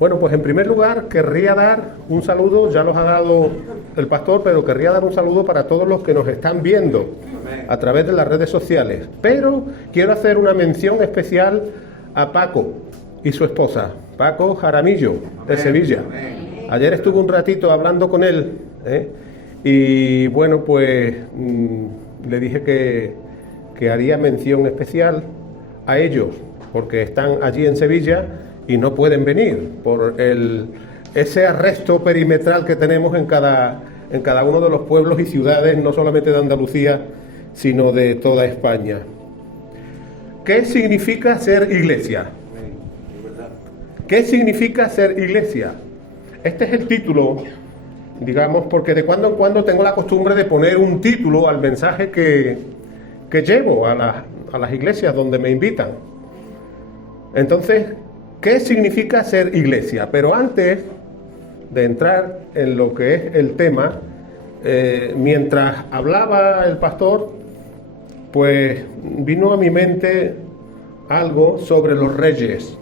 Bueno, pues en primer lugar querría dar un saludo, ya los ha dado el pastor, pero querría dar un saludo para todos los que nos están viendo a través de las redes sociales. Pero quiero hacer una mención especial a Paco y su esposa, Paco Jaramillo, de Sevilla. Ayer estuve un ratito hablando con él, y bueno, pues le dije que haría mención especial a ellos, porque están allí en Sevilla y no pueden venir por ese arresto perimetral que tenemos en cada uno de los pueblos y ciudades, no solamente de Andalucía, sino de toda España. ¿Qué significa ser iglesia? ¿Qué significa ser iglesia? Este es el título, digamos, porque de cuando en cuando tengo la costumbre de poner un título al mensaje que llevo a las iglesias donde me invitan. Entonces, ¿qué significa ser iglesia? Pero antes de entrar en lo que es el tema, mientras hablaba el pastor, pues vino a mi mente algo sobre los reyes.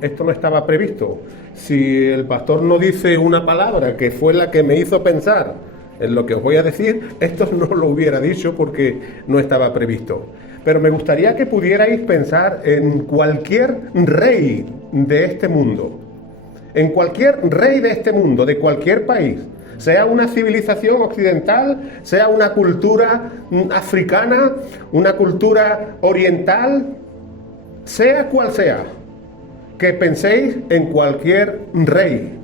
Esto no estaba previsto. Si el pastor no dice una palabra que fue la que me hizo pensar en lo que os voy a decir, esto no lo hubiera dicho porque no estaba previsto. Pero me gustaría que pudierais pensar en cualquier rey de este mundo, en cualquier rey de este mundo, de cualquier país, sea una civilización occidental, sea una cultura africana, una cultura oriental, sea cual sea, que penséis en cualquier rey.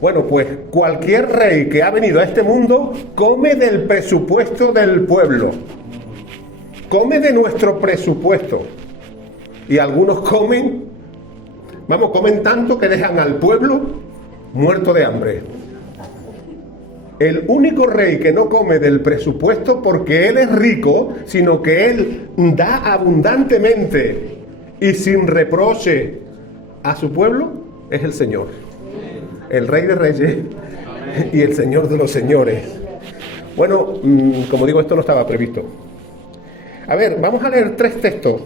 Bueno, pues cualquier rey que ha venido a este mundo come del presupuesto del pueblo, come de nuestro presupuesto. Y algunos comen tanto que dejan al pueblo muerto de hambre. El único rey que no come del presupuesto porque él es rico, sino que él da abundantemente y sin reproche a su pueblo, es el Señor, el Rey de Reyes y el Señor de los Señores. Bueno, como digo, esto no estaba previsto. A ver, vamos a leer 3 textos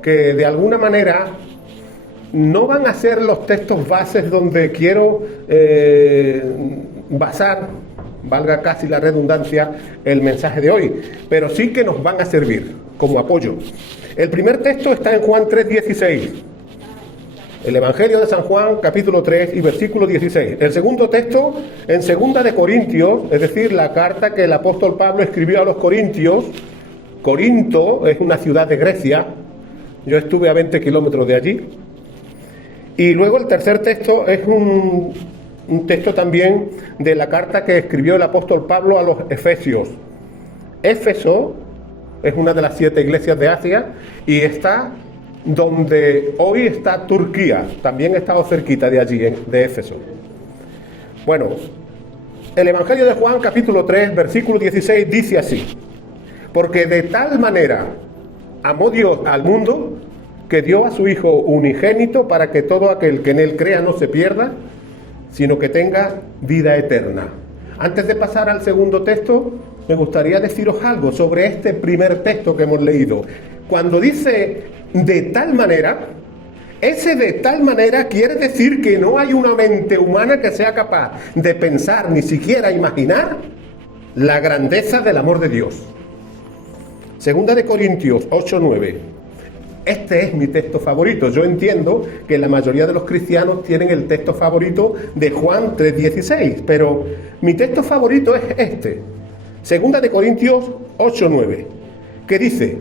que de alguna manera no van a ser los textos bases donde quiero basar, valga casi la redundancia, el mensaje de hoy, pero sí que nos van a servir como apoyo. El primer texto está en Juan 3:16, el Evangelio de San Juan, capítulo 3 y versículo 16. El segundo texto en 2 de Corintios, es decir, la carta que el apóstol Pablo escribió a los Corintios. Corinto es una ciudad de Grecia, yo estuve a 20 kilómetros de allí. Y luego el tercer texto es un texto también de la carta que escribió el apóstol Pablo a los Efesios. Éfeso es una de las 7 iglesias de Asia y está donde hoy está Turquía, también he estado cerquita de allí, de Éfeso. Bueno, el Evangelio de Juan, capítulo 3, versículo 16, dice así: porque de tal manera amó Dios al mundo, que dio a su Hijo unigénito para que todo aquel que en él crea no se pierda, sino que tenga vida eterna. Antes de pasar al segundo texto, me gustaría deciros algo sobre este primer texto que hemos leído. Cuando dice de tal manera, ese de tal manera quiere decir que no hay una mente humana que sea capaz de pensar, ni siquiera imaginar, la grandeza del amor de Dios. 2 de Corintios 8:9. Este es mi texto favorito. Yo entiendo que la mayoría de los cristianos tienen el texto favorito de Juan 3:16, pero mi texto favorito es este. 2 de Corintios 8:9, que dice: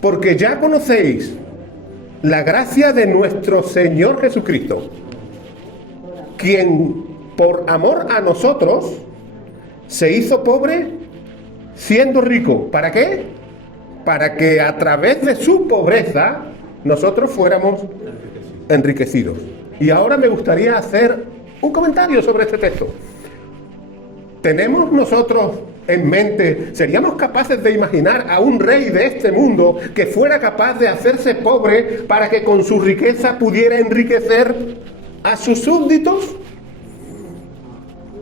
porque ya conocéis la gracia de nuestro Señor Jesucristo, quien por amor a nosotros se hizo pobre siendo rico. ¿Para qué? Para que a través de su pobreza nosotros fuéramos enriquecidos. Y ahora me gustaría hacer un comentario sobre este texto. ¿Tenemos nosotros en mente, seríamos capaces de imaginar a un rey de este mundo que fuera capaz de hacerse pobre para que con su riqueza pudiera enriquecer a sus súbditos?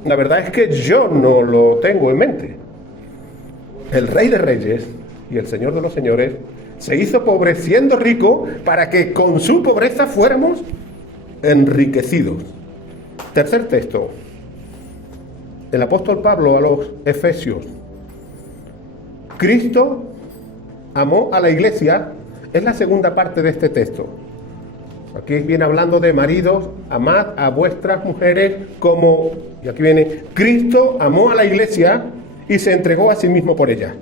La verdad es que yo no lo tengo en mente. El Rey de Reyes y el Señor de los Señores se hizo pobre siendo rico para que con su pobreza fuéramos enriquecidos. Tercer texto. El apóstol Pablo a los Efesios. Cristo amó a la iglesia, es la segunda parte de este texto. Aquí viene hablando de maridos, amad a vuestras mujeres como, y aquí viene, Cristo amó a la iglesia y se entregó a sí mismo por ella.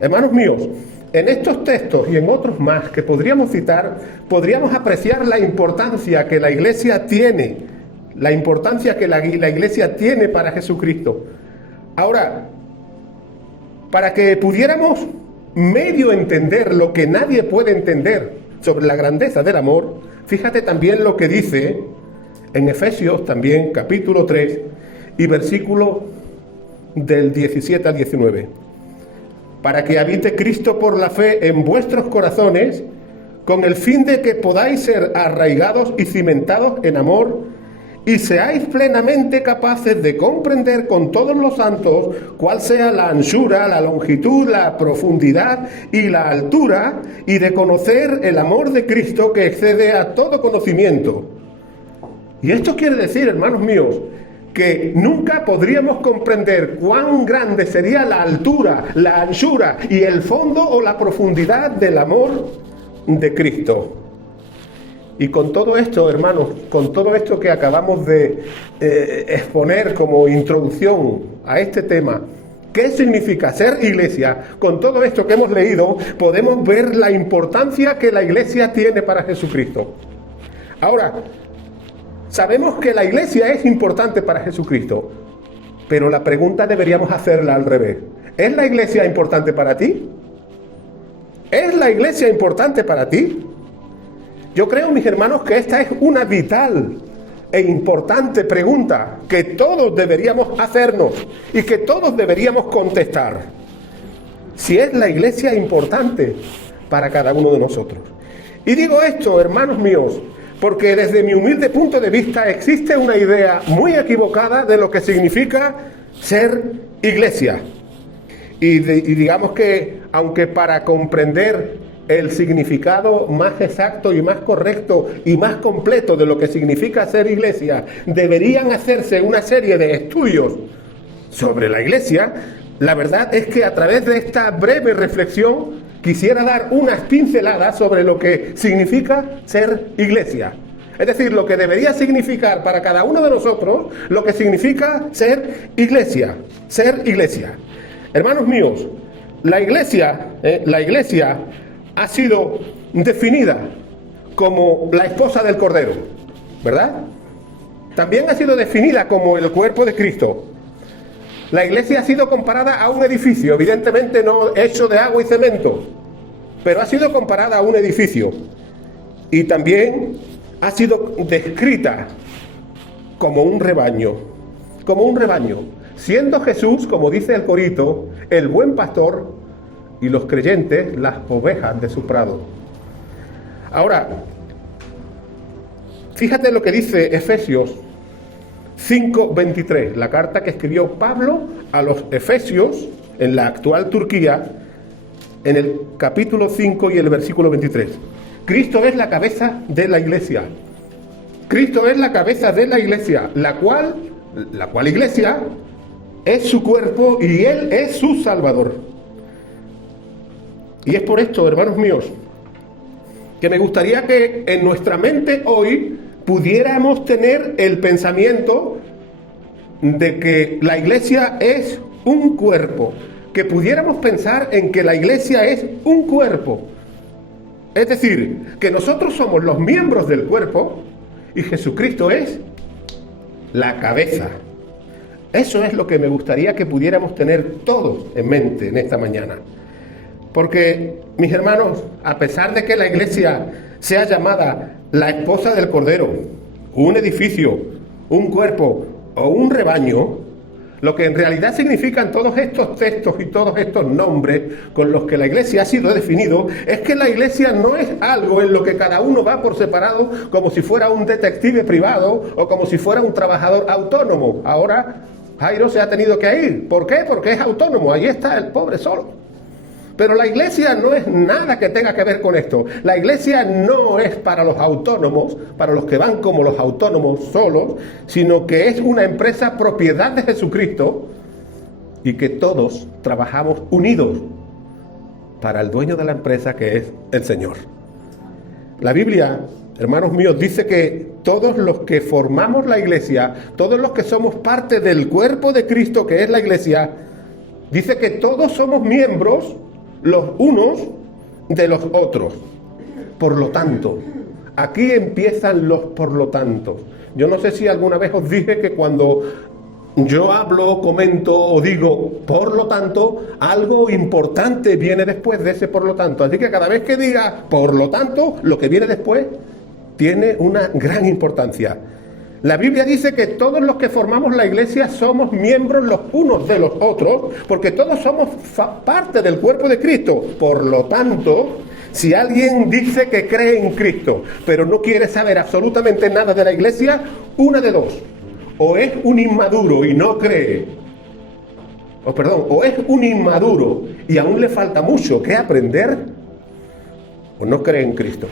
Hermanos míos, en estos textos y en otros más que podríamos citar, podríamos apreciar la importancia que la iglesia tiene, la importancia que la iglesia tiene para Jesucristo. Ahora, para que pudiéramos medio entender lo que nadie puede entender sobre la grandeza del amor, fíjate también lo que dice en Efesios, también capítulo 3 y versículo del 17 al 19. Para que habite Cristo por la fe en vuestros corazones, con el fin de que podáis ser arraigados y cimentados en amor, y seáis plenamente capaces de comprender con todos los santos cuál sea la anchura, la longitud, la profundidad y la altura, y de conocer el amor de Cristo que excede a todo conocimiento. Y esto quiere decir, hermanos míos, que nunca podríamos comprender cuán grande sería la altura, la anchura y el fondo o la profundidad del amor de Cristo. Y con todo esto, hermanos, con todo esto que acabamos de exponer como introducción a este tema, ¿qué significa ser iglesia? Con todo esto que hemos leído, podemos ver la importancia que la iglesia tiene para Jesucristo. Ahora, sabemos que la iglesia es importante para Jesucristo, pero la pregunta deberíamos hacerla al revés. ¿Es la iglesia importante para ti? ¿Es la iglesia importante para ti? Yo creo, mis hermanos, que esta es una vital e importante pregunta que todos deberíamos hacernos y que todos deberíamos contestar. Si es la iglesia importante para cada uno de nosotros. Y digo esto, hermanos míos, porque desde mi humilde punto de vista existe una idea muy equivocada de lo que significa ser iglesia. Y digamos que, aunque para comprender el significado más exacto y más correcto y más completo de lo que significa ser iglesia, deberían hacerse una serie de estudios sobre la iglesia, la verdad es que a través de esta breve reflexión quisiera dar unas pinceladas sobre lo que significa ser iglesia. Es decir, lo que debería significar para cada uno de nosotros, lo que significa ser iglesia. Ser iglesia. Hermanos míos, la iglesia ha sido definida como la esposa del Cordero, ¿verdad? También ha sido definida como el cuerpo de Cristo. La iglesia ha sido comparada a un edificio, evidentemente no hecho de agua y cemento, pero ha sido comparada a un edificio. Y también ha sido descrita como un rebaño, siendo Jesús, como dice el corito, el buen pastor, y los creyentes, las ovejas de su prado. Ahora, fíjate lo que dice Efesios 5:23, la carta que escribió Pablo a los Efesios en la actual Turquía, en el capítulo 5 y el versículo 23. Cristo es la cabeza de la iglesia. Cristo es la cabeza de la iglesia, la cual iglesia es su cuerpo y Él es su Salvador. Y es por esto, hermanos míos, que me gustaría que en nuestra mente hoy pudiéramos tener el pensamiento de que la iglesia es un cuerpo, que pudiéramos pensar en que la iglesia es un cuerpo. Es decir, que nosotros somos los miembros del cuerpo y Jesucristo es la cabeza. Eso es lo que me gustaría que pudiéramos tener todos en mente en esta mañana. Porque, mis hermanos, a pesar de que la iglesia sea llamada la esposa del Cordero, un edificio, un cuerpo o un rebaño, lo que en realidad significan todos estos textos y todos estos nombres con los que la iglesia ha sido definido, es que la iglesia no es algo en lo que cada uno va por separado como si fuera un detective privado o como si fuera un trabajador autónomo. Ahora Jairo se ha tenido que ir. ¿Por qué? Porque es autónomo. Ahí está el pobre solo. Pero la iglesia no es nada que tenga que ver con esto. La iglesia no es para los autónomos, para los que van como los autónomos solos, sino que es una empresa propiedad de Jesucristo y que todos trabajamos unidos para el dueño de la empresa, que es el Señor. La Biblia, hermanos míos, dice que todos los que formamos la iglesia, todos los que somos parte del cuerpo de Cristo, que es la iglesia, dice que todos somos miembros los unos de los otros. Por lo tanto, aquí empiezan los por lo tanto. Yo no sé si alguna vez os dije que cuando yo hablo, comento o digo por lo tanto, algo importante viene después de ese por lo tanto. Así que cada vez que diga por lo tanto, lo que viene después tiene una gran importancia. La Biblia dice que todos los que formamos la iglesia somos miembros los unos de los otros, porque todos somos parte del cuerpo de Cristo. Por lo tanto, si alguien dice que cree en Cristo, pero no quiere saber absolutamente nada de la iglesia, una de dos: o es un inmaduro y no cree, o es un inmaduro y aún le falta mucho que aprender, o no cree en Cristo.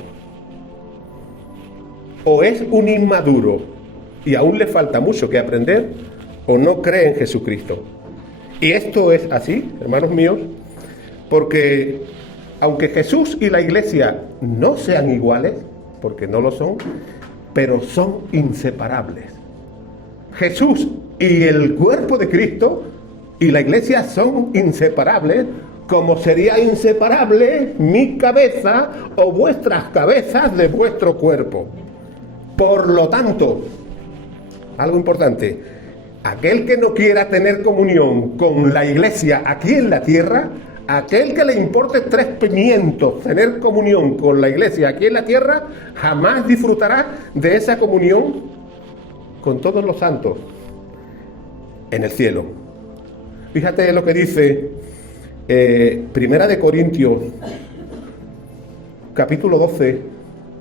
O es un inmaduro y aún le falta mucho que aprender, o no cree en Jesucristo. Y esto es así, hermanos míos, porque aunque Jesús y la iglesia no sean iguales, porque no lo son, pero son inseparables. Jesús y el cuerpo de Cristo y la iglesia son inseparables, como sería inseparable mi cabeza o vuestras cabezas de vuestro cuerpo. Por lo tanto, algo importante, aquel que no quiera tener comunión con la iglesia aquí en la tierra, aquel que le importe 3 pimientos tener comunión con la iglesia aquí en la tierra, jamás disfrutará de esa comunión con todos los santos en el cielo. Fíjate lo que dice Primera de Corintios, capítulo 12,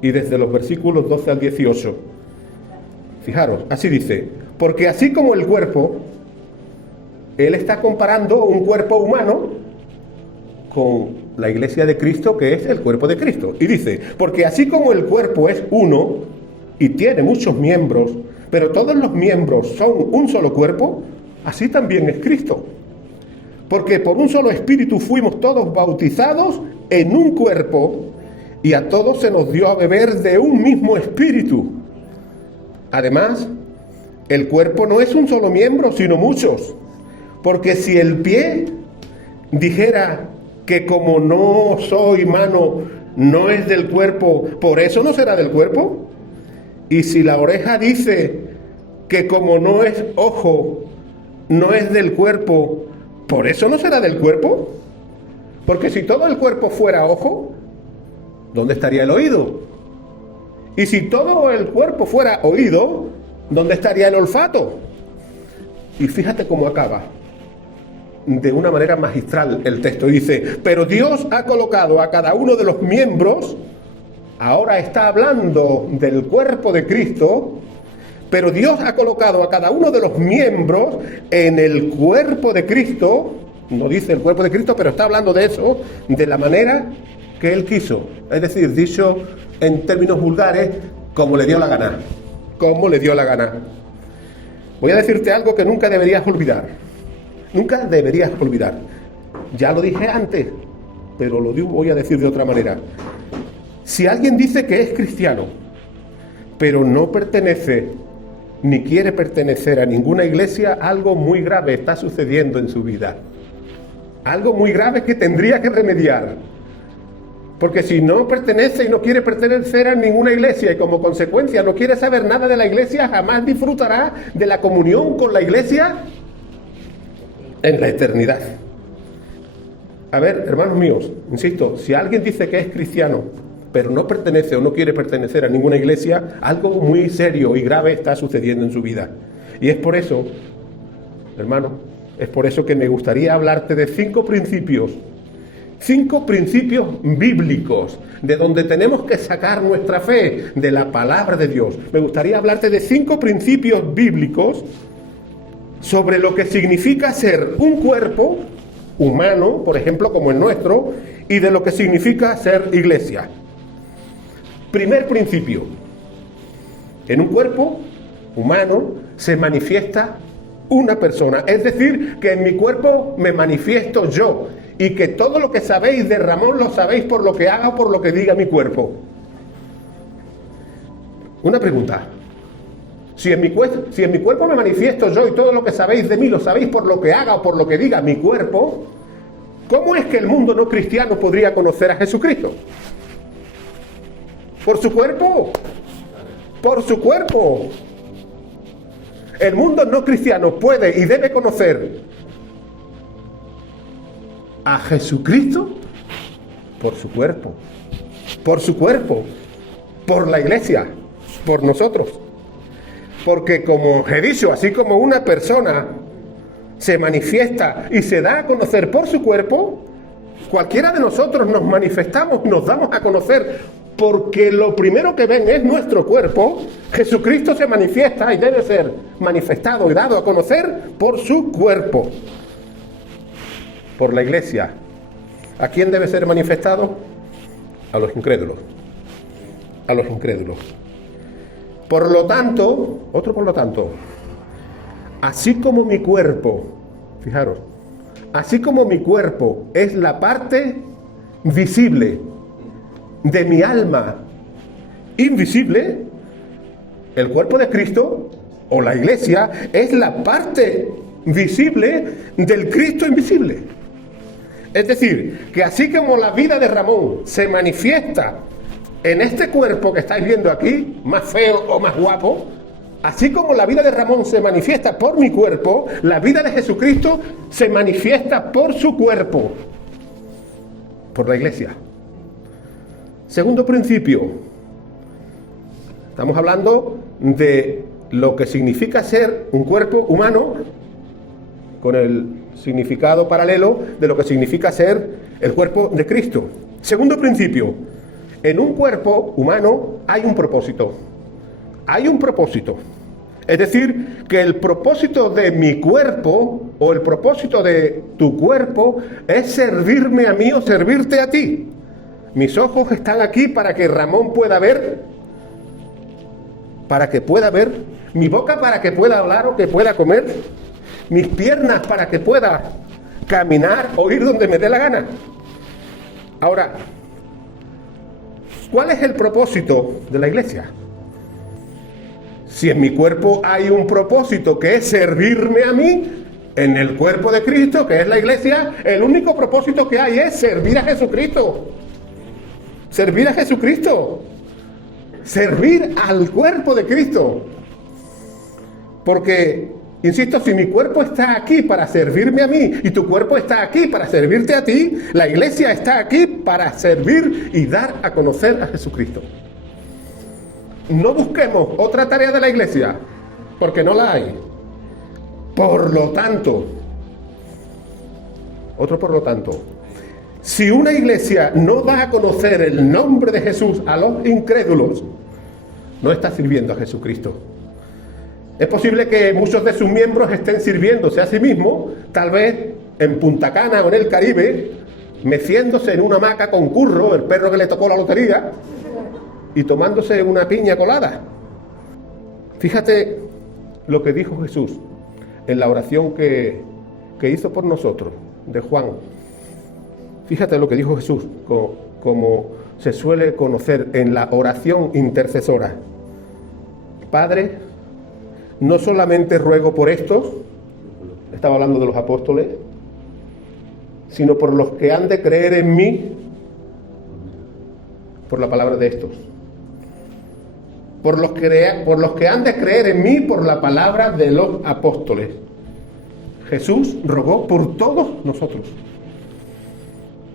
y desde los versículos 12 al 18. Fijaros, así dice: porque así como el cuerpo, él está comparando un cuerpo humano con la iglesia de Cristo, que es el cuerpo de Cristo. Y dice: porque así como el cuerpo es uno y tiene muchos miembros, pero todos los miembros son un solo cuerpo, así también es Cristo. Porque por un solo espíritu fuimos todos bautizados en un cuerpo, y a todos se nos dio a beber de un mismo espíritu. Además, el cuerpo no es un solo miembro, sino muchos. Porque si el pie dijera que como no soy mano, no es del cuerpo, por eso no será del cuerpo. Y si la oreja dice que como no es ojo, no es del cuerpo, por eso no será del cuerpo. Porque si todo el cuerpo fuera ojo, ¿dónde estaría el oído? Y si todo el cuerpo fuera oído, ¿dónde estaría el olfato? Y fíjate cómo acaba. De una manera magistral el texto dice: pero Dios ha colocado a cada uno de los miembros, ahora está hablando del cuerpo de Cristo, pero Dios ha colocado a cada uno de los miembros en el cuerpo de Cristo, no dice el cuerpo de Cristo, pero está hablando de eso, de la manera que Él quiso. Es decir, dicho en términos vulgares, como le dio la gana. Como le dio la gana. Voy a decirte algo que nunca deberías olvidar. Nunca deberías olvidar. Ya lo dije antes, pero lo voy a decir de otra manera. Si alguien dice que es cristiano, pero no pertenece ni quiere pertenecer a ninguna iglesia, algo muy grave está sucediendo en su vida. Algo muy grave que tendría que remediar. Porque si no pertenece y no quiere pertenecer a ninguna iglesia y como consecuencia no quiere saber nada de la iglesia, jamás disfrutará de la comunión con la iglesia en la eternidad. A ver, hermanos míos, insisto, si alguien dice que es cristiano, pero no pertenece o no quiere pertenecer a ninguna iglesia, algo muy serio y grave está sucediendo en su vida. Y es por eso, hermano, es por eso que me gustaría hablarte de 5 principios bíblicos, de donde tenemos que sacar nuestra fe, de la palabra de Dios. Me gustaría hablarte de 5 principios bíblicos sobre lo que significa ser un cuerpo humano, por ejemplo, como el nuestro, y de lo que significa ser iglesia. Primer principio. En un cuerpo humano se manifiesta una persona, es decir, que en mi cuerpo me manifiesto yo, y que todo lo que sabéis de Ramón lo sabéis por lo que haga o por lo que diga mi cuerpo. Una pregunta. Si en mi cuerpo me manifiesto yo y todo lo que sabéis de mí lo sabéis por lo que haga o por lo que diga mi cuerpo, ¿cómo es que el mundo no cristiano podría conocer a Jesucristo? ¿Por su cuerpo? Por su cuerpo. El mundo no cristiano puede y debe conocer a Jesucristo por su cuerpo. Por su cuerpo. Por la iglesia. Por nosotros. Porque como he dicho, así como una persona se manifiesta y se da a conocer por su cuerpo, cualquiera de nosotros nos manifestamos, nos damos a conocer, porque lo primero que ven es nuestro cuerpo. Jesucristo se manifiesta y debe ser manifestado y dado a conocer por su cuerpo, por la iglesia. ¿A quién debe ser manifestado? A los incrédulos. A los incrédulos. Por lo tanto, así como mi cuerpo, fijaros, así como mi cuerpo es la parte visible de mi alma invisible, el cuerpo de Cristo, o la iglesia, es la parte visible del Cristo invisible. Es decir, que así como la vida de Ramón se manifiesta en este cuerpo que estáis viendo aquí, más feo o más guapo, así como la vida de Ramón se manifiesta por mi cuerpo, la vida de Jesucristo se manifiesta por su cuerpo, por la iglesia. Segundo principio, estamos hablando de lo que significa ser un cuerpo humano con el significado paralelo de lo que significa ser el cuerpo de Cristo. Segundo principio, en un cuerpo humano hay un propósito. Hay un propósito. Es decir, que el propósito de mi cuerpo o el propósito de tu cuerpo es servirme a mí o servirte a ti. Mis ojos están aquí para que Ramón pueda ver, mi boca para que pueda hablar o que pueda comer, mis piernas para que pueda caminar o ir donde me dé la gana. Ahora, ¿cuál es el propósito de la iglesia? Si en mi cuerpo hay un propósito que es servirme a mí, en el cuerpo de Cristo, que es la iglesia, el único propósito que hay es servir a Jesucristo. Servir a Jesucristo. Servir al cuerpo de Cristo. Porque, insisto, si mi cuerpo está aquí para servirme a mí y tu cuerpo está aquí para servirte a ti, la iglesia está aquí para servir y dar a conocer a Jesucristo. No busquemos otra tarea de la iglesia, porque no la hay. Por lo tanto, si una iglesia no da a conocer el nombre de Jesús a los incrédulos, no está sirviendo a Jesucristo. Es posible que muchos de sus miembros estén sirviéndose a sí mismos, tal vez en Punta Cana o en el Caribe, meciéndose en una hamaca con Curro, el perro que le tocó la lotería, y tomándose una piña colada. Fíjate lo que dijo Jesús en la oración que hizo por nosotros, de Juan. Fíjate lo que dijo Jesús, como se suele conocer en la oración intercesora. Padre, no solamente ruego por estos, estaba hablando de los apóstoles, sino por los que han de creer en mí, por la palabra de estos. Por los que han de creer en mí por la palabra de los apóstoles. Jesús rogó por todos nosotros.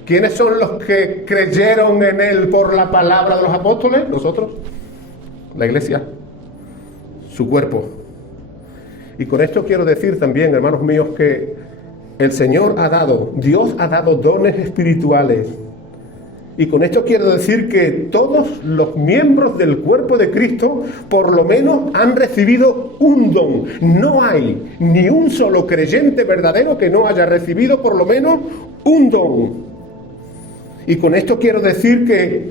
¿Quiénes son los que creyeron en él por la palabra de los apóstoles? Nosotros, la iglesia, su cuerpo. Y con esto quiero decir también, hermanos míos, que el Señor ha dado, Dios ha dado dones espirituales Y con esto quiero decir que todos los miembros del cuerpo de Cristo por lo menos han recibido un don. No hay ni un solo creyente verdadero que no haya recibido por lo menos un don. Y con esto quiero decir que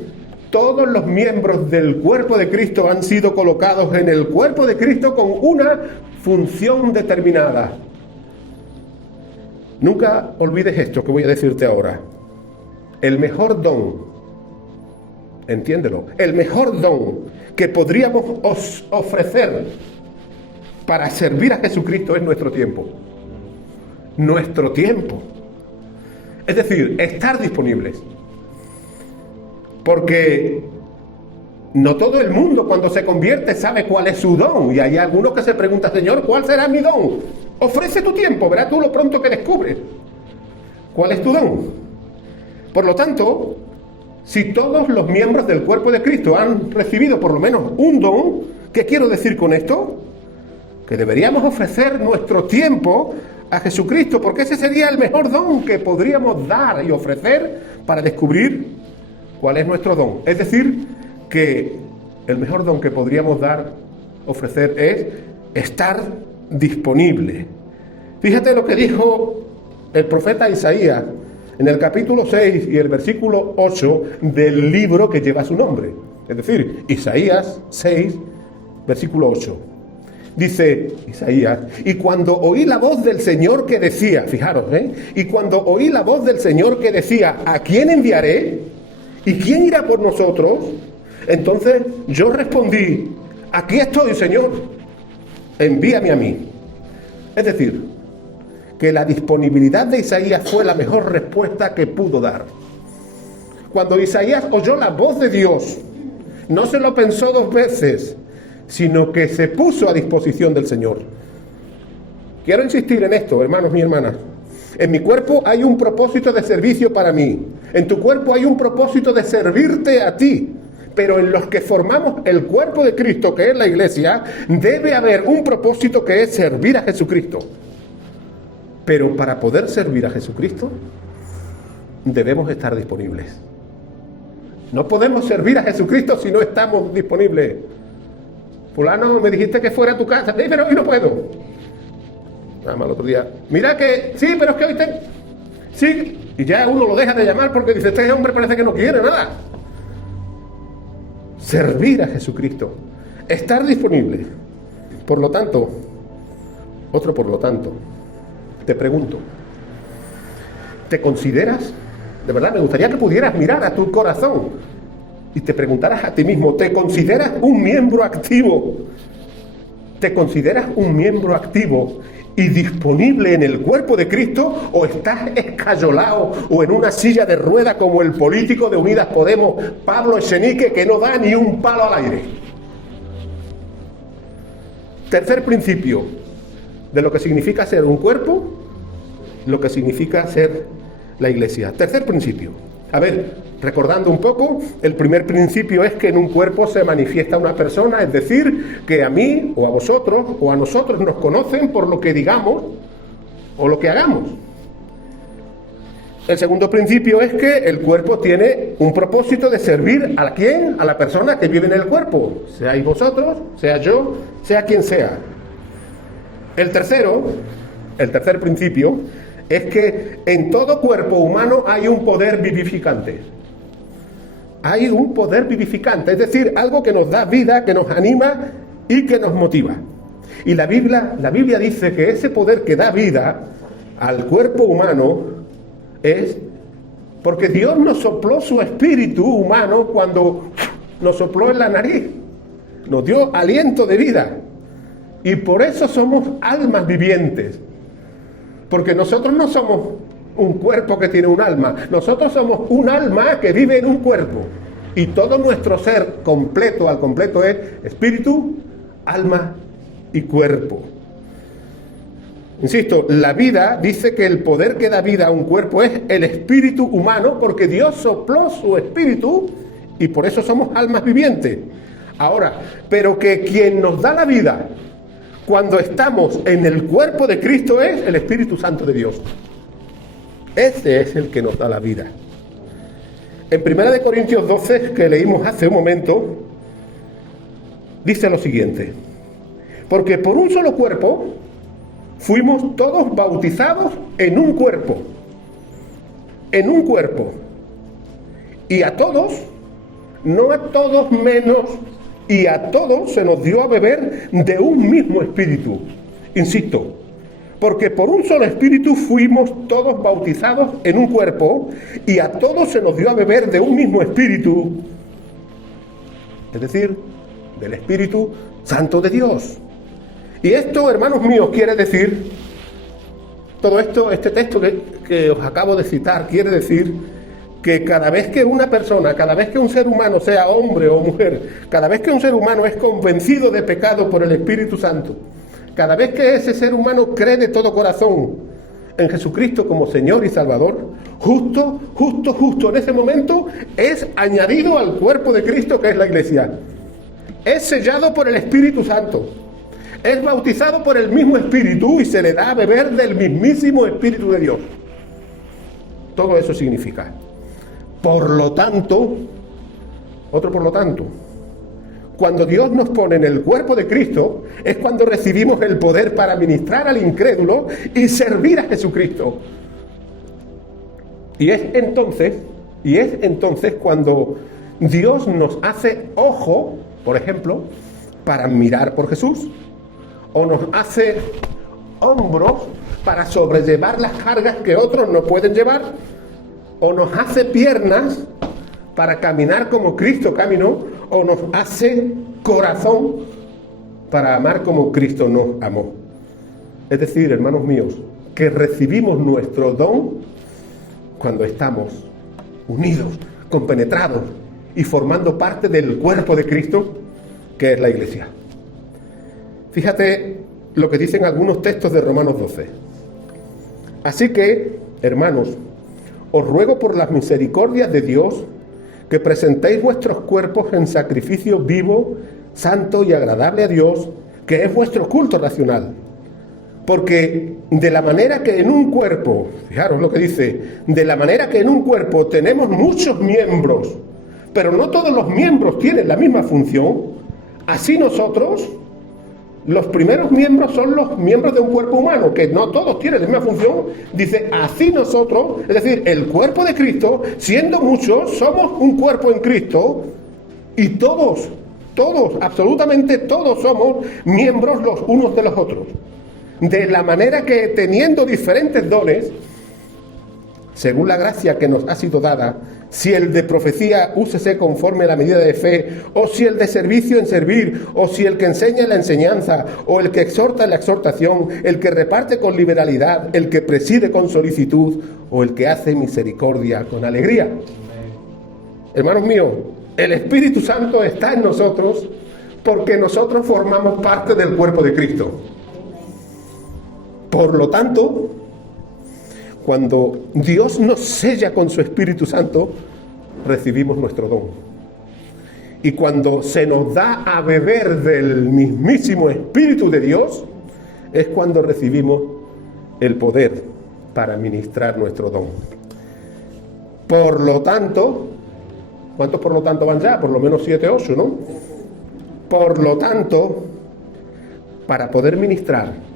todos los miembros del cuerpo de Cristo han sido colocados en el cuerpo de Cristo con una función determinada. Nunca olvides esto que voy a decirte ahora. El mejor don, entiéndelo, el mejor don que podríamos ofrecer para servir a Jesucristo es nuestro tiempo. Nuestro tiempo. Es decir, estar disponibles. Porque no todo el mundo cuando se convierte sabe cuál es su don. Y hay algunos que se preguntan, Señor, ¿cuál será mi don? Ofrece tu tiempo, verás tú lo pronto que descubres. ¿Cuál es tu don? Por lo tanto, si todos los miembros del cuerpo de Cristo han recibido por lo menos un don, ¿qué quiero decir con esto? Que deberíamos ofrecer nuestro tiempo a Jesucristo, porque ese sería el mejor don que podríamos dar y ofrecer para descubrir cuál es nuestro don. Es decir, que el mejor don que podríamos ofrecer es estar disponible. Fíjate lo que dijo el profeta Isaías en el capítulo 6 y el versículo 8 del libro que lleva su nombre. Es decir, Isaías 6, versículo 8. Dice Isaías, y cuando oí la voz del Señor que decía, fijaros, y cuando oí la voz del Señor que decía, ¿a quién enviaré? ¿Y quién irá por nosotros? Entonces yo respondí, aquí estoy, Señor, envíame a mí. Es decir, que la disponibilidad de Isaías fue la mejor respuesta que pudo dar. Cuando Isaías oyó la voz de Dios, no se lo pensó dos veces, sino que se puso a disposición del Señor. Quiero insistir en esto, hermanos y hermanas. En mi cuerpo hay un propósito de servicio para mí. En tu cuerpo hay un propósito de servirte a ti. Pero en los que formamos el cuerpo de Cristo, que es la iglesia, debe haber un propósito que es servir a Jesucristo. Pero para poder servir a Jesucristo, debemos estar disponibles. No podemos servir a Jesucristo si no estamos disponibles. Fulano, me dijiste que fuera a tu casa. Sí, pero hoy no puedo. Nada más el otro día. Mira que, sí, pero es que hoy tengo... Sí, y ya uno lo deja de llamar porque dice, este hombre parece que no quiere nada. Servir a Jesucristo. Estar disponible. Por lo tanto, te pregunto, ¿te consideras? De verdad, me gustaría que pudieras mirar a tu corazón y te preguntaras a ti mismo, ¿te consideras un miembro activo? ¿Te consideras un miembro activo y disponible en el cuerpo de Cristo, o estás escayolado o en una silla de rueda como el político de Unidas Podemos, Pablo Echenique, que no da ni un palo al aire? Tercer principio de lo que significa ser un cuerpo, lo que significa ser la iglesia. Tercer principio. A ver, recordando un poco, el primer principio es que en un cuerpo se manifiesta una persona, es decir, que a mí o a vosotros o a nosotros nos conocen por lo que digamos o lo que hagamos. El segundo principio es que el cuerpo tiene un propósito de servir ¿a quién? A la persona que vive en el cuerpo, seáis vosotros, sea yo, sea quien sea. El tercer principio es que en todo cuerpo humano hay un poder vivificante. Hay un poder vivificante, es decir, algo que nos da vida, que nos anima y que nos motiva. Y la Biblia dice que ese poder que da vida al cuerpo humano es porque Dios nos sopló su espíritu humano cuando nos sopló en la nariz. Nos dio aliento de vida. Y por eso somos almas vivientes. Porque nosotros no somos un cuerpo que tiene un alma. Nosotros somos un alma que vive en un cuerpo. Y todo nuestro ser completo, al completo, es espíritu, alma y cuerpo. Insisto, la vida dice que el poder que da vida a un cuerpo es el espíritu humano, porque Dios sopló su espíritu y por eso somos almas vivientes. Ahora, pero que quien nos da la vida cuando estamos en el cuerpo de Cristo es el Espíritu Santo de Dios. Ese es el que nos da la vida. En 1 Corintios 12, que leímos hace un momento, dice lo siguiente: porque por un solo cuerpo fuimos todos bautizados en un cuerpo, y a todos, no a todos menos, y a todos se nos dio a beber de un mismo espíritu. Insisto, porque por un solo espíritu fuimos todos bautizados en un cuerpo, y a todos se nos dio a beber de un mismo espíritu, es decir, del Espíritu Santo de Dios. Y esto, hermanos míos, quiere decir, todo esto, este texto que os acabo de citar, quiere decir que cada vez que una persona, cada vez que un ser humano, sea hombre o mujer, cada vez que un ser humano es convencido de pecado por el Espíritu Santo, cada vez que ese ser humano cree de todo corazón en Jesucristo como Señor y Salvador, justo en ese momento es añadido al cuerpo de Cristo, que es la Iglesia. Es sellado por el Espíritu Santo. Es bautizado por el mismo Espíritu y se le da a beber del mismísimo Espíritu de Dios. Todo eso significa. Por lo tanto, cuando Dios nos pone en el cuerpo de Cristo, es cuando recibimos el poder para ministrar al incrédulo y servir a Jesucristo. Y es entonces cuando Dios nos hace ojo, por ejemplo, para mirar por Jesús, o nos hace hombros para sobrellevar las cargas que otros no pueden llevar, o nos hace piernas para caminar como Cristo caminó, o nos hace corazón para amar como Cristo nos amó. Es decir, hermanos míos, que recibimos nuestro don cuando estamos unidos, compenetrados y formando parte del cuerpo de Cristo, que es la Iglesia. Fíjate lo que dicen algunos textos de Romanos 12. Así que, hermanos, os ruego por las misericordias de Dios que presentéis vuestros cuerpos en sacrificio vivo, santo y agradable a Dios, que es vuestro culto racional. Porque de la manera que en un cuerpo, fijaros lo que dice, de la manera que en un cuerpo tenemos muchos miembros, pero no todos los miembros tienen la misma función, así nosotros, los primeros miembros son los miembros de un cuerpo humano, que no todos tienen la misma función. Dice, así nosotros, es decir, el cuerpo de Cristo, siendo muchos, somos un cuerpo en Cristo, y todos, absolutamente todos somos miembros los unos de los otros. De la manera que, teniendo diferentes dones, según la gracia que nos ha sido dada, si el de profecía, úsese conforme a la medida de fe, o si el de servicio en servir, o si el que enseña en la enseñanza, o el que exhorta en la exhortación, el que reparte con liberalidad, el que preside con solicitud, o el que hace misericordia con alegría. Hermanos míos, el Espíritu Santo está en nosotros porque nosotros formamos parte del cuerpo de Cristo. Por lo tanto, cuando Dios nos sella con su Espíritu Santo, recibimos nuestro don. Y cuando se nos da a beber del mismísimo Espíritu de Dios, es cuando recibimos el poder para ministrar nuestro don. Por lo tanto, ¿cuántos por lo tanto van ya? Por lo menos 7, 8, ¿no? Por lo tanto, para poder ministrar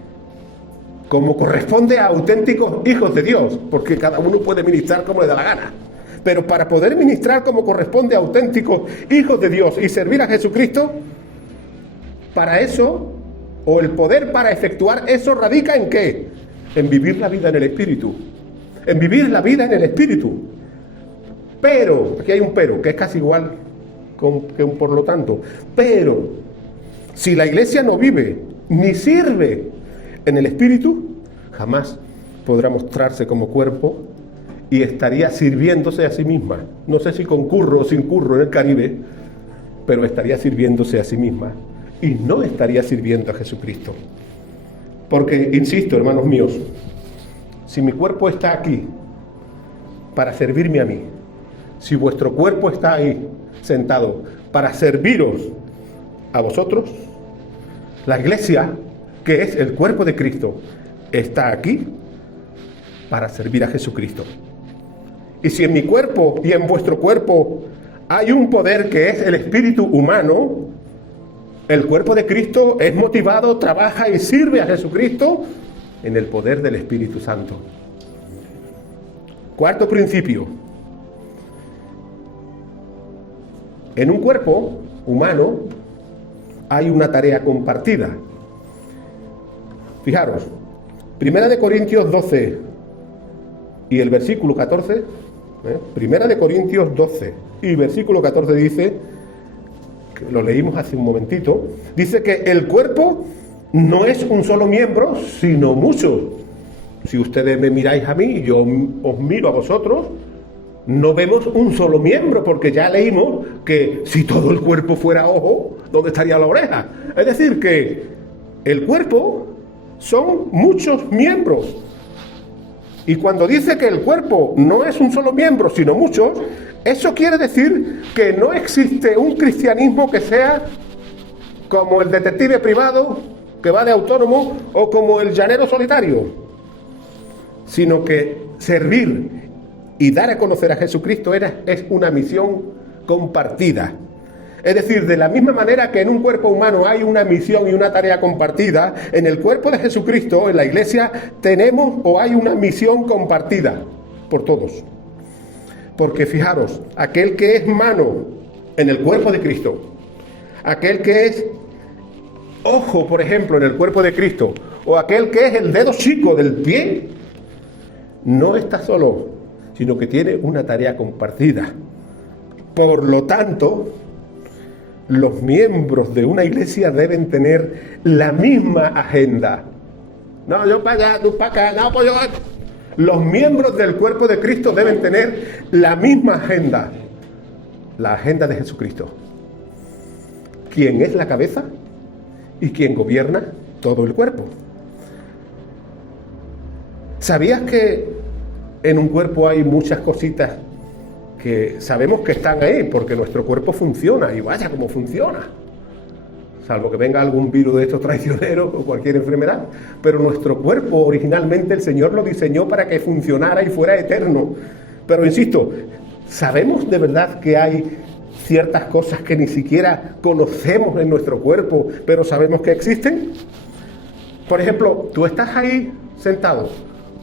como corresponde a auténticos hijos de Dios, porque cada uno puede ministrar como le da la gana, pero para poder ministrar como corresponde a auténticos hijos de Dios y servir a Jesucristo, para eso, o el poder para efectuar eso, radica ¿en qué? En vivir la vida en el Espíritu, en vivir la vida en el Espíritu. Pero, aquí hay un pero, que es casi igual que un por lo tanto, pero si la Iglesia no vive ni sirve en el Espíritu, jamás podrá mostrarse como cuerpo y estaría sirviéndose a sí misma. No sé si con curro o sin curro en el Caribe, pero estaría sirviéndose a sí misma y no estaría sirviendo a Jesucristo. Porque, insisto, hermanos míos, si mi cuerpo está aquí para servirme a mí, si vuestro cuerpo está ahí sentado para serviros a vosotros, la Iglesia, que es el cuerpo de Cristo, está aquí para servir a Jesucristo. Y si en mi cuerpo y en vuestro cuerpo hay un poder que es el espíritu humano, el cuerpo de Cristo es motivado, trabaja y sirve a Jesucristo en el poder del Espíritu Santo. Cuarto principio. En un cuerpo humano hay una tarea compartida. Fijaros, 1 Corintios 12 y el versículo 14, 1 Corintios 12 y versículo 14 dice, que lo leímos hace un momentito, dice que el cuerpo no es un solo miembro, sino muchos. Si ustedes me miráis a mí y yo os miro a vosotros, no vemos un solo miembro, porque ya leímos que si todo el cuerpo fuera ojo, ¿dónde estaría la oreja? Es decir, que el cuerpo son muchos miembros. Y cuando dice que el cuerpo no es un solo miembro, sino muchos, eso quiere decir que no existe un cristianismo que sea como el detective privado que va de autónomo o como el llanero solitario, sino que servir y dar a conocer a Jesucristo es una misión compartida. Es decir, de la misma manera que en un cuerpo humano hay una misión y una tarea compartida, en el cuerpo de Jesucristo, en la iglesia, tenemos o hay una misión compartida por todos. Porque fijaros, aquel que es mano en el cuerpo de Cristo, aquel que es ojo, por ejemplo, en el cuerpo de Cristo, o aquel que es el dedo chico del pie, no está solo, sino que tiene una tarea compartida. Por lo tanto, los miembros de una iglesia deben tener la misma agenda. No, yo para allá, tú para acá, no, pues yo... Los miembros del cuerpo de Cristo deben tener la misma agenda, la agenda de Jesucristo, quien es la cabeza y quien gobierna todo el cuerpo. ¿Sabías que en un cuerpo hay muchas cositas que sabemos que están ahí porque nuestro cuerpo funciona, y vaya como funciona, salvo que venga algún virus de estos traicioneros o cualquier enfermedad, pero nuestro cuerpo originalmente el Señor lo diseñó para que funcionara y fuera eterno? Pero insisto, ¿sabemos de verdad que hay ciertas cosas que ni siquiera conocemos en nuestro cuerpo, pero sabemos que existen? Por ejemplo, tú estás ahí sentado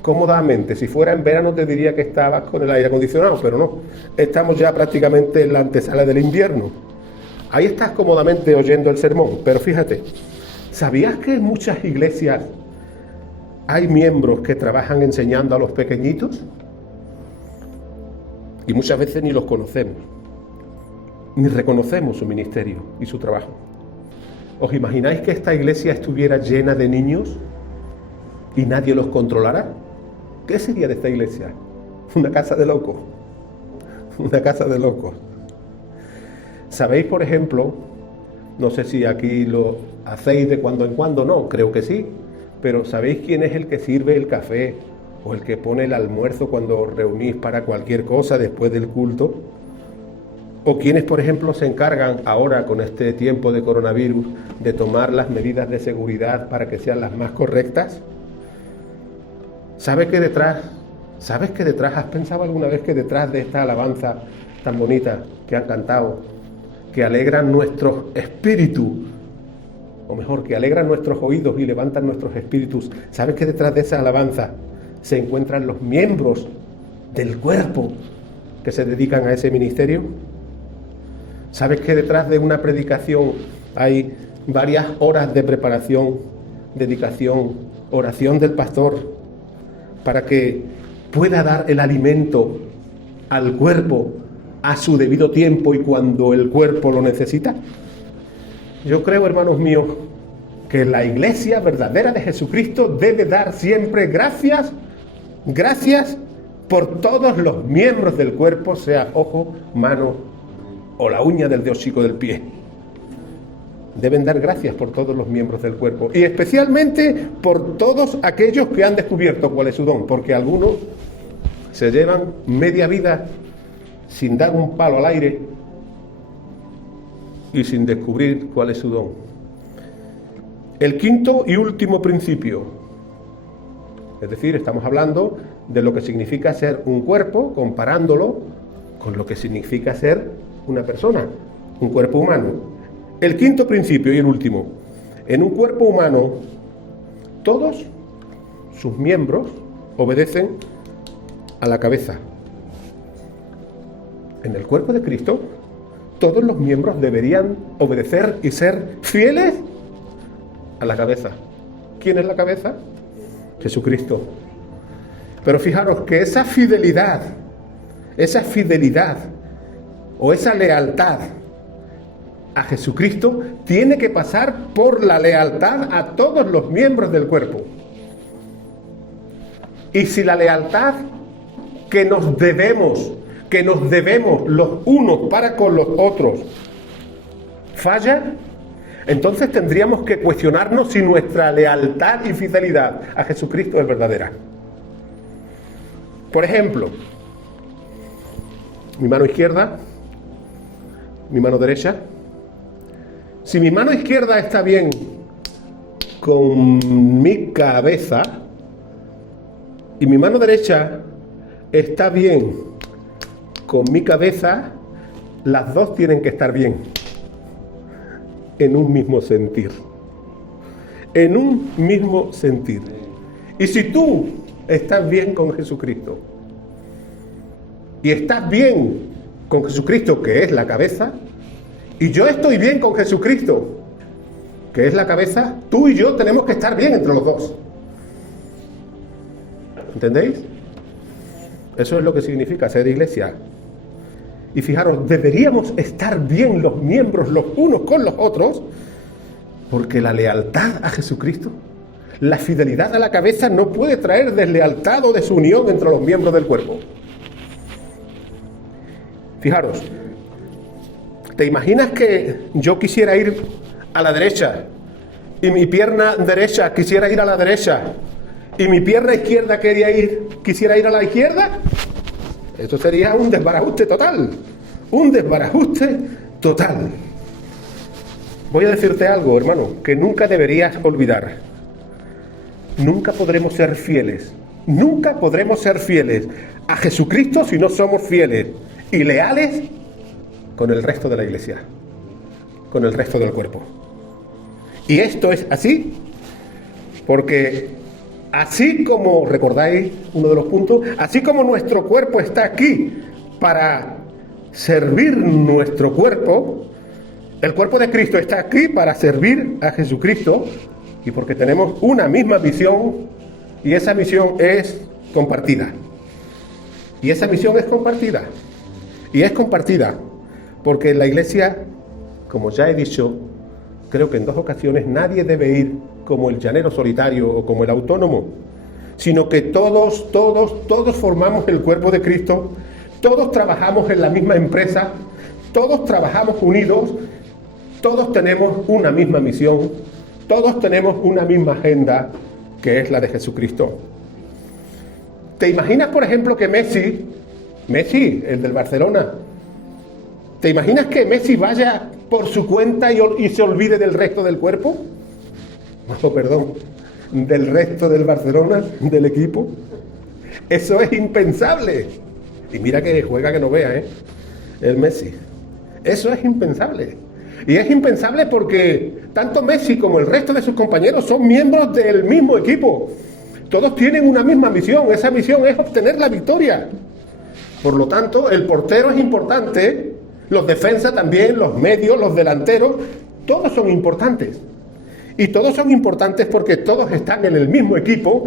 cómodamente. Si fuera en verano te diría que estabas con el aire acondicionado, pero no. Estamos ya prácticamente en la antesala del invierno. Ahí estás cómodamente oyendo el sermón. Pero fíjate, ¿sabías que en muchas iglesias hay miembros que trabajan enseñando a los pequeñitos? Y muchas veces ni los conocemos, ni reconocemos su ministerio y su trabajo. ¿Os imagináis que esta iglesia estuviera llena de niños y nadie los controlara? ¿Qué sería de esta iglesia? Una casa de locos. Una casa de locos. ¿Sabéis, por ejemplo, no sé si aquí lo hacéis de cuando en cuando, no, creo que sí, pero ¿sabéis quién es el que sirve el café o el que pone el almuerzo cuando os reunís para cualquier cosa después del culto? ¿O quiénes, por ejemplo, se encargan ahora con este tiempo de coronavirus de tomar las medidas de seguridad para que sean las más correctas? ¿Sabes que detrás, has pensado alguna vez que detrás de esta alabanza tan bonita que han cantado, que alegran nuestros espíritus, o mejor, que alegran nuestros oídos y levantan nuestros espíritus, ¿sabes que detrás de esa alabanza se encuentran los miembros del cuerpo que se dedican a ese ministerio? ¿Sabes que detrás de una predicación hay varias horas de preparación, dedicación, oración del pastor para que pueda dar el alimento al cuerpo a su debido tiempo y cuando el cuerpo lo necesita? Yo creo, hermanos míos, que la iglesia verdadera de Jesucristo debe dar siempre gracias por todos los miembros del cuerpo, sea ojo, mano o la uña del dedo chico del pie. Deben dar gracias por todos los miembros del cuerpo y especialmente por todos aquellos que han descubierto cuál es su don, porque algunos se llevan media vida sin dar un palo al aire y sin descubrir cuál es su don. El quinto y último principio. Es decir, estamos hablando de lo que significa ser un cuerpo, comparándolo con lo que significa ser una persona, un cuerpo humano. El quinto principio y el último. En un cuerpo humano, todos sus miembros obedecen a la cabeza. En el cuerpo de Cristo, todos los miembros deberían obedecer y ser fieles a la cabeza. ¿Quién es la cabeza? Jesucristo. Pero fijaros que esa fidelidad o esa lealtad a Jesucristo tiene que pasar por la lealtad a todos los miembros del cuerpo. Y si la lealtad que nos debemos los unos para con los otros falla, entonces tendríamos que cuestionarnos si nuestra lealtad y fidelidad a Jesucristo es verdadera. Por ejemplo, mi mano izquierda, mi mano derecha. Si mi mano izquierda está bien con mi cabeza y mi mano derecha está bien con mi cabeza, las dos tienen que estar bien en un mismo sentir. En un mismo sentir. Y si tú estás bien con Jesucristo y estás bien con Jesucristo, que es la cabeza, y yo estoy bien con Jesucristo, que es la cabeza, tú y yo tenemos que estar bien entre los dos. ¿Entendéis? Eso es lo que significa ser iglesia. Y fijaros, deberíamos estar bien los miembros los unos con los otros, porque la lealtad a Jesucristo, la fidelidad a la cabeza no puede traer deslealtad o desunión entre los miembros del cuerpo. Fijaros, ¿te imaginas que yo quisiera ir a la derecha y mi pierna derecha quisiera ir a la derecha y mi pierna izquierda quisiera ir a la izquierda? Esto sería un desbarajuste total. Un desbarajuste total. Voy a decirte algo, hermano, que nunca deberías olvidar. Nunca podremos ser fieles. Nunca podremos ser fieles a Jesucristo si no somos fieles y leales con el resto de la iglesia, con el resto del cuerpo. Y esto es así porque así como, recordáis uno de los puntos, así como nuestro cuerpo está aquí para servir nuestro cuerpo, el cuerpo de Cristo está aquí para servir a Jesucristo, y porque tenemos una misma misión, y esa misión es compartida. Y esa misión es compartida. Y es compartida porque en la iglesia, como ya he dicho, creo que en 2 ocasiones, nadie debe ir como el llanero solitario o como el autónomo, sino que todos formamos el cuerpo de Cristo, todos trabajamos en la misma empresa, todos trabajamos unidos, todos tenemos una misma misión, todos tenemos una misma agenda, que es la de Jesucristo. ¿Te imaginas, por ejemplo, que Messi, el del Barcelona, ¿te imaginas que Messi vaya por su cuenta y se olvide del resto del cuerpo? No, perdón, del resto del Barcelona, del equipo. Eso es impensable. Y mira que juega que no vea, el Messi. Eso es impensable. Y es impensable porque tanto Messi como el resto de sus compañeros son miembros del mismo equipo. Todos tienen una misma misión. Esa misión es obtener la victoria. Por lo tanto, el portero es importante, los defensas también, los medios, los delanteros, todos son importantes. Y todos son importantes porque todos están en el mismo equipo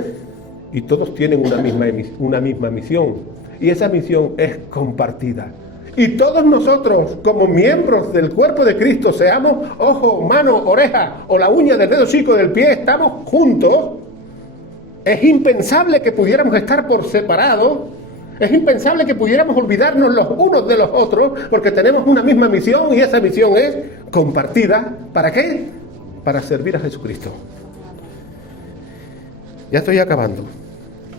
y todos tienen una misma misión. Y esa misión es compartida. Y todos nosotros, como miembros del cuerpo de Cristo, seamos ojo, mano, oreja o la uña del dedo chico del pie, estamos juntos. Es impensable que pudiéramos estar por separado. Es impensable que pudiéramos olvidarnos los unos de los otros, porque tenemos una misma misión y esa misión es compartida. ¿Para qué? Para servir a Jesucristo. Ya estoy acabando.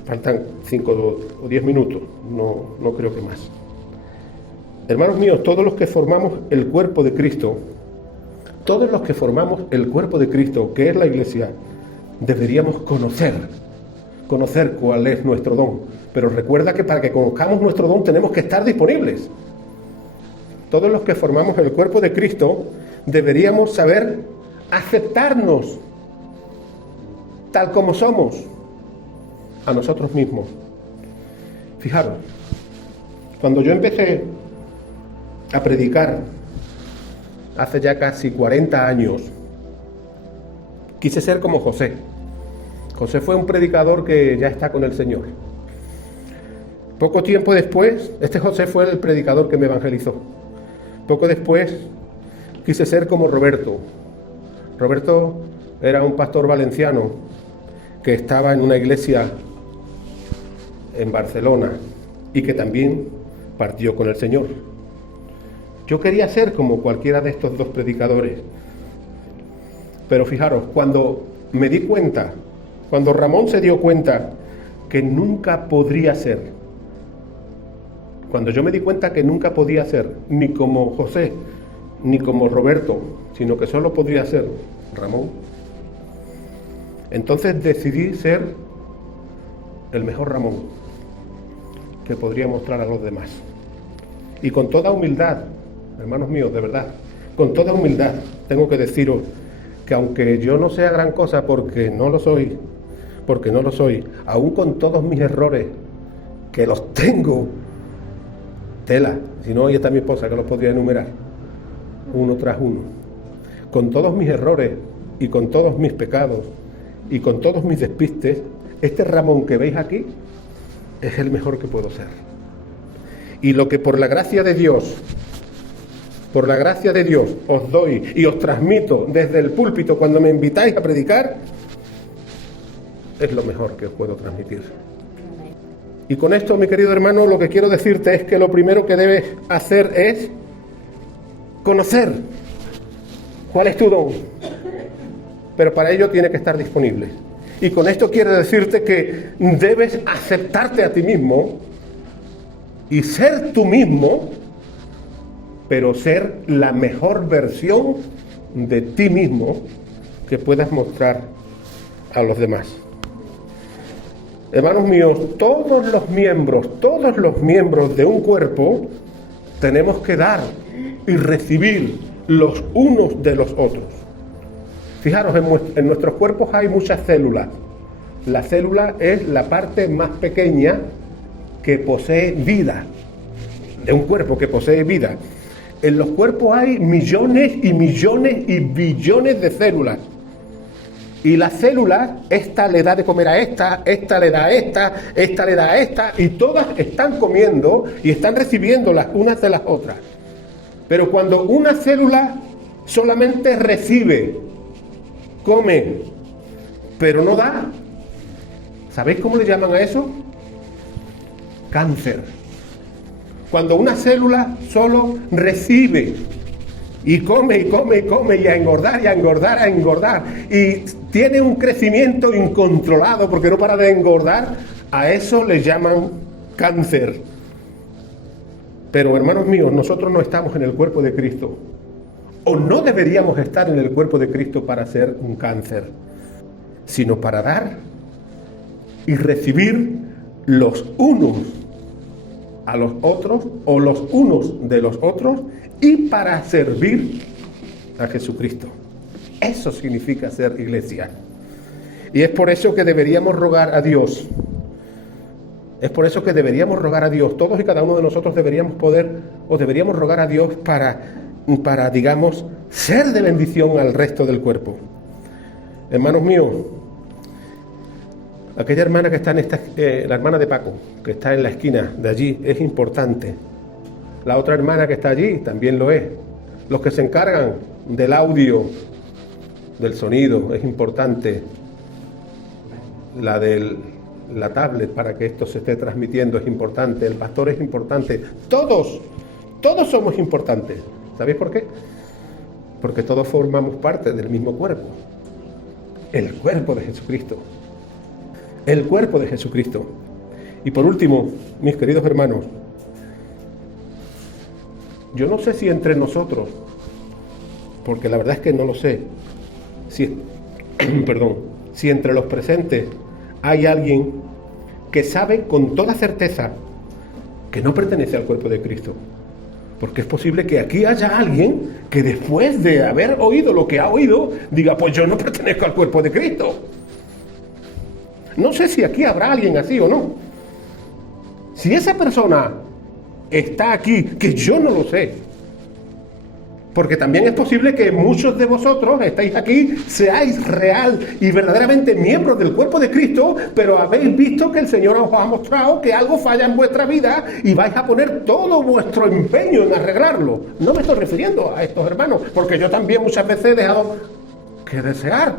Faltan 5 o 10 minutos. No creo que más. Hermanos míos, todos los que formamos el cuerpo de Cristo, que es la iglesia, deberíamos conocer conocer cuál es nuestro don. Pero recuerda que para que conozcamos nuestro don tenemos que estar disponibles. Todos los que formamos el cuerpo de Cristo deberíamos saber aceptarnos tal como somos a nosotros mismos. Fijaros, cuando yo empecé a predicar hace ya casi 40 años, quise ser como José. José fue un predicador que ya está con el Señor. Poco tiempo después, este José fue el predicador que me evangelizó. Poco después, quise ser como Roberto. Roberto era un pastor valenciano que estaba en una iglesia en Barcelona y que también partió con el Señor. Yo quería ser como cualquiera de estos dos predicadores. Pero fijaros, cuando me di cuenta, cuando Ramón se dio cuenta que nunca podría ser, cuando yo me di cuenta que nunca podía ser ni como José, ni como Roberto, sino que solo podría ser Ramón, entonces decidí ser el mejor Ramón que podría mostrar a los demás. Y con toda humildad, hermanos míos, de verdad, con toda humildad, tengo que deciros que aunque yo no sea gran cosa porque no lo soy, aún con todos mis errores, que los tengo, tela, si no, ahí está mi esposa que los podría enumerar, uno tras uno, con todos mis errores y con todos mis pecados y con todos mis despistes, este Ramón que veis aquí es el mejor que puedo ser. Y lo que por la gracia de Dios os doy y os transmito desde el púlpito cuando me invitáis a predicar, es lo mejor que os puedo transmitir. Y con esto, mi querido hermano, lo que quiero decirte es que lo primero que debes hacer es conocer cuál es tu don. Pero para ello tiene que estar disponible. Y con esto quiero decirte que debes aceptarte a ti mismo y ser tú mismo, pero ser la mejor versión de ti mismo que puedas mostrar a los demás. Hermanos míos, todos los miembros de un cuerpo tenemos que dar y recibir los unos de los otros. Fijaros, en nuestros cuerpos hay muchas células. La célula es la parte más pequeña que posee vida, de un cuerpo que posee vida. En los cuerpos hay millones y millones y billones de células. Y las células, esta le da de comer a esta le da a esta le da a esta, y todas están comiendo y están recibiendo las unas de las otras. Pero cuando una célula solamente recibe, come, pero no da, ¿sabéis cómo le llaman a eso? Cáncer. Cuando una célula solo recibe y come y come y come y a engordar y a engordar, a engordar, y tiene un crecimiento incontrolado porque no para de engordar, a eso le llaman cáncer. Pero hermanos míos, nosotros no estamos en el cuerpo de Cristo, o no deberíamos estar en el cuerpo de Cristo para ser un cáncer, sino para dar y recibir los unos a los otros o los unos de los otros, y para servir a Jesucristo. Eso significa ser iglesia. Y es por eso que deberíamos rogar a Dios. Es por eso que deberíamos rogar a Dios. Todos y cada uno de nosotros deberíamos rogar a Dios para, digamos, ser de bendición al resto del cuerpo. Hermanos míos, aquella hermana que está la hermana de Paco, que está en la esquina de allí, es importante. La otra hermana que está allí también lo es. Los que se encargan del audio, del sonido, es importante. La tablet para que esto se esté transmitiendo es importante. El pastor es importante. Todos somos importantes. ¿Sabéis por qué? Porque todos formamos parte del mismo cuerpo. El cuerpo de Jesucristo. El cuerpo de Jesucristo. Y por último, mis queridos hermanos, yo no sé si entre nosotros, porque la verdad es que no lo sé, si entre los presentes hay alguien que sabe con toda certeza que no pertenece al cuerpo de Cristo. Porque es posible que aquí haya alguien que después de haber oído lo que ha oído, diga, pues yo no pertenezco al cuerpo de Cristo. No sé si aquí habrá alguien así o no. Si esa persona está aquí, que yo no lo sé, porque también es posible que muchos de vosotros estáis aquí, seáis real y verdaderamente miembros del cuerpo de Cristo, pero habéis visto que el Señor os ha mostrado que algo falla en vuestra vida y vais a poner todo vuestro empeño en arreglarlo. No me estoy refiriendo a estos hermanos, porque yo también muchas veces he dejado que desear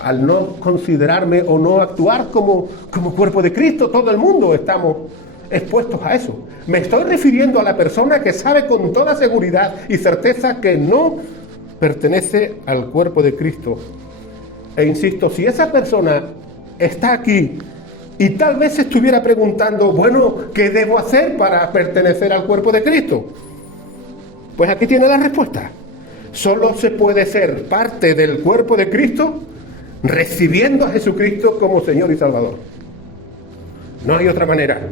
al no considerarme o no actuar como cuerpo de Cristo. Todo el mundo estamos expuestos a eso. Me estoy refiriendo a la persona que sabe con toda seguridad y certeza que no pertenece al cuerpo de Cristo. E insisto, si esa persona está aquí y tal vez se estuviera preguntando, bueno, ¿qué debo hacer para pertenecer al cuerpo de Cristo? Pues aquí tiene la respuesta. Solo se puede ser parte del cuerpo de Cristo recibiendo a Jesucristo como Señor y Salvador. No hay otra manera.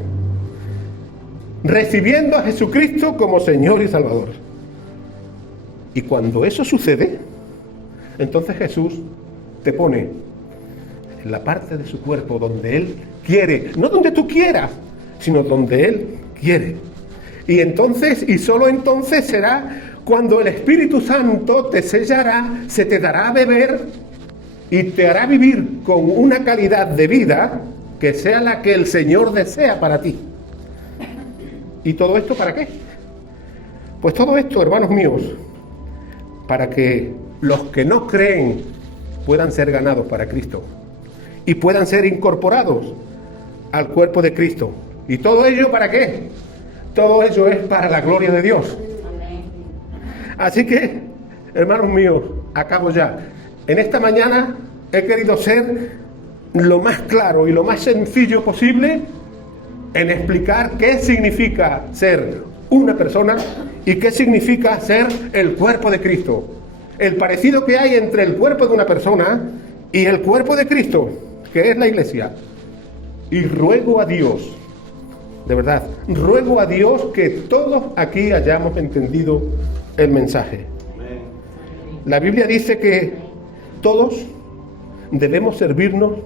Recibiendo a Jesucristo como Señor y Salvador. Y cuando eso sucede, entonces Jesús te pone en la parte de su cuerpo donde Él quiere, no donde tú quieras, sino donde Él quiere. Y entonces, y solo entonces será cuando el Espíritu Santo te sellará, se te dará a beber y te hará vivir con una calidad de vida que sea la que el Señor desea para ti. ¿Y todo esto para qué? Pues todo esto, hermanos míos, para que los que no creen puedan ser ganados para Cristo y puedan ser incorporados al cuerpo de Cristo. ¿Y todo ello para qué? Todo ello es para la gloria de Dios. Así que, hermanos míos, acabo ya. En esta mañana he querido ser lo más claro y lo más sencillo posible en explicar qué significa ser una persona y qué significa ser el cuerpo de Cristo. El parecido que hay entre el cuerpo de una persona y el cuerpo de Cristo, que es la iglesia. Y ruego a Dios, de verdad, ruego a Dios que todos aquí hayamos entendido el mensaje. La Biblia dice que todos debemos servirnos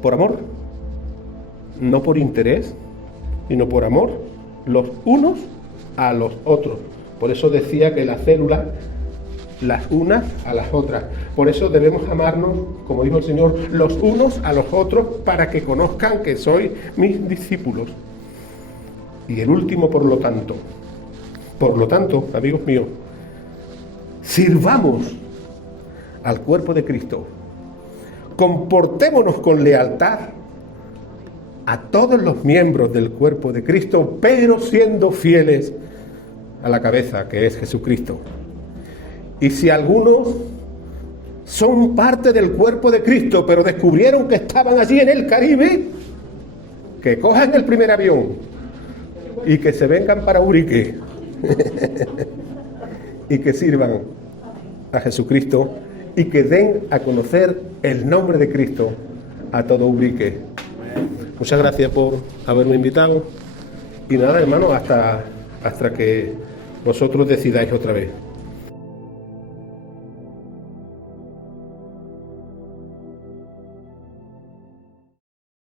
por amor, no por interés, sino por amor, los unos a los otros. Por eso decía que las células, las unas a las otras. Por eso debemos amarnos, como dijo el Señor, los unos a los otros, para que conozcan que sois mis discípulos. Y el último, por lo tanto, amigos míos, sirvamos al cuerpo de Cristo. Comportémonos con lealtad a todos los miembros del cuerpo de Cristo, pero siendo fieles a la cabeza, que es Jesucristo. Y si algunos son parte del cuerpo de Cristo, pero descubrieron que estaban allí en el Caribe, que cojan el primer avión y que se vengan para Urique y que sirvan a Jesucristo y que den a conocer el nombre de Cristo a todo Urique. Muchas gracias por haberme invitado y nada, hermano, hasta que vosotros decidáis otra vez.